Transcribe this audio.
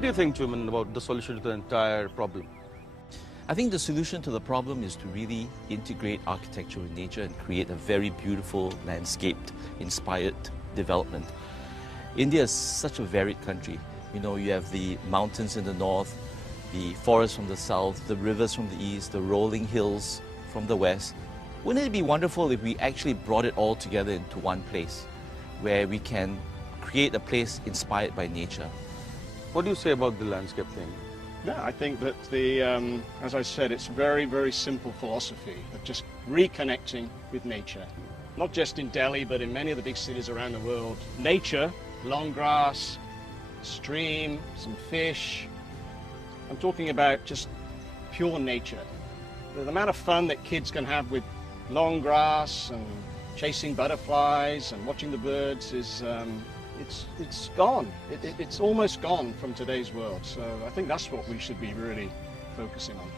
What do you think, Juman, about the solution to the entire problem? I think the solution to the problem is to really integrate architecture with nature and create a very beautiful landscaped inspired development. India is such a varied country. You know, you have the mountains in the north, the forests from the south, the rivers from the east, the rolling hills from the west. Wouldn't it be wonderful if we actually brought it all together into one place where we can create a place inspired by nature? What do you say about the landscape thing? Yeah, I think that as I said, it's a very, very simple philosophy of just reconnecting with nature. Not just in Delhi, but in many of the big cities around the world. Nature, long grass, stream, some fish. I'm talking about just pure nature. The amount of fun that kids can have with long grass and chasing butterflies and watching the birds is it's gone. It's almost gone from today's world. So I think that's what we should be really focusing on.